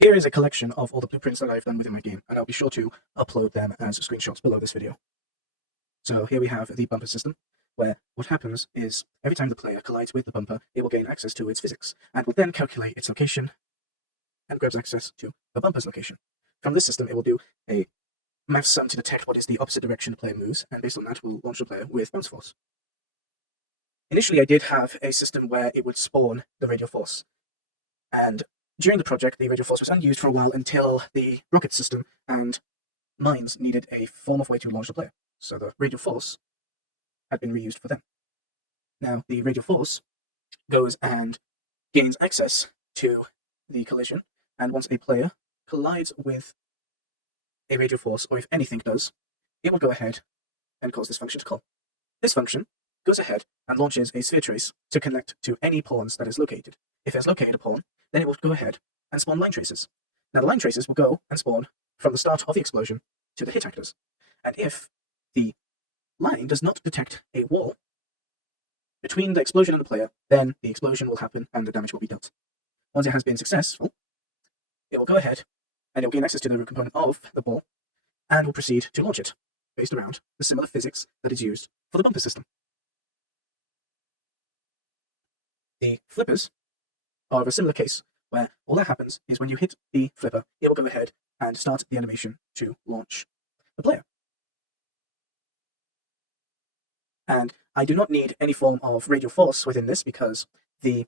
Here is a collection of all the blueprints that I've done within my game, and I'll be sure to upload them as screenshots below this video. So here we have the bumper system, where what happens is every time the player collides with the bumper, it will gain access to its physics, and will then calculate its location and grabs access to the bumper's location. From this system, it will do a math sum to detect what is the opposite direction the player moves, and based on that, will launch the player with bounce force. Initially, I did have a system where it would spawn the radial force, and during the project, the radial force was unused for a while until the rocket system and mines needed a form of way to launch the player, so the radial force had been reused for them. Now, the radial force goes and gains access to the collision, and once a player collides with a radial force, or if anything does, it will go ahead and cause this function to call. This function goes ahead and launches a sphere trace to connect to any pawns that is located. If it has located a pawn, then it will go ahead and spawn line traces. Now the line traces will go and spawn from the start of the explosion to the hit actors. And if the line does not detect a wall between the explosion and the player, then the explosion will happen and the damage will be dealt. Once it has been successful, it will go ahead and it will gain access to the root component of the ball and will proceed to launch it based around the similar physics that is used for the bumper system. The flippers are of a similar case, where all that happens is when you hit the flipper, it will go ahead and start the animation to launch the player. And I do not need any form of radial force within this because the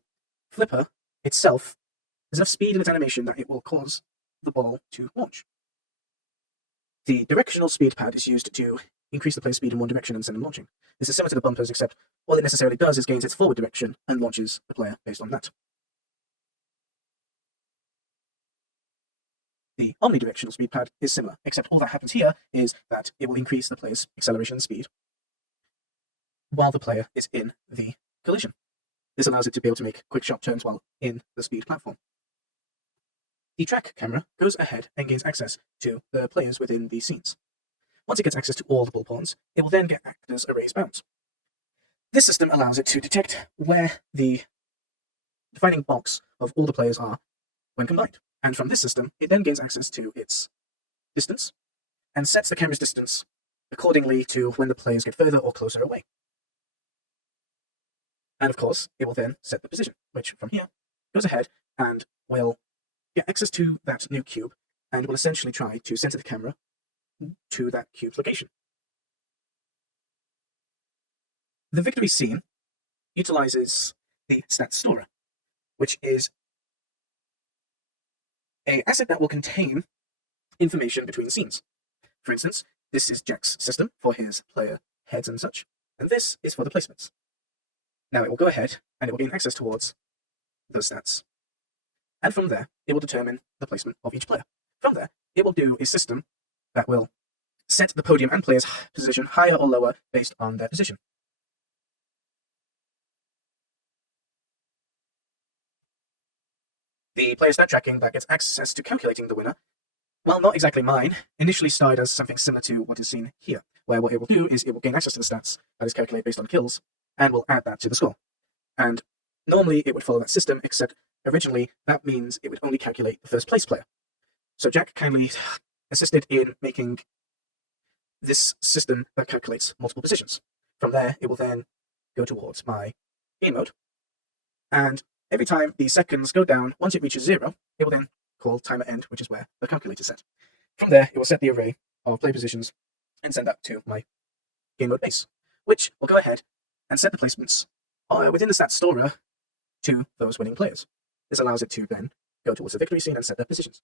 flipper itself has enough speed in its animation that it will cause the ball to launch. The directional speed pad is used to increase the player's speed in one direction and send them launching. This is similar to the bumpers, except all it necessarily does is gains its forward direction and launches the player based on that. The omnidirectional speed pad is similar, except all that happens here is that it will increase the player's acceleration and speed while the player is in the collision. This allows it to be able to make quick sharp turns while in the speed platform. The track camera goes ahead and gains access to the players within the scenes. Once it gets access to all the ball pawns, it will then get actors erase bounds. This system allows it to detect where the defining box of all the players are when combined. And from this system, it then gains access to its distance and sets the camera's distance accordingly to when the players get further or closer away. And of course, it will then set the position, which from here goes ahead and will get access to that new cube and will essentially try to center the camera to that cube's location. The victory scene utilizes the stat storer, which is an asset that will contain information between scenes. For instance, this is Jack's system for his player heads and such, and this is for the placements. Now it will go ahead and it will gain access towards those stats. And from there, it will determine the placement of each player. From there, it will do a system that will set the podium and player's position higher or lower based on their position. The player stat tracking that gets access to calculating the winner, while not exactly mine, initially started as something similar to what is seen here, where what it will do is it will gain access to the stats that is calculated based on kills, and will add that to the score. And normally it would follow that system, except originally that means it would only calculate the first place player. So Jack kindly assisted in making this system that calculates multiple positions. From there, it will then go towards my game mode, and every time the seconds go down, once it reaches 0, it will then call timer end, which is where the calculator is set. From there, it will set the array of play positions and send that to my game mode base, which will go ahead and set the placements within the stat storer to those winning players. This allows it to then go towards the victory scene and set their positions.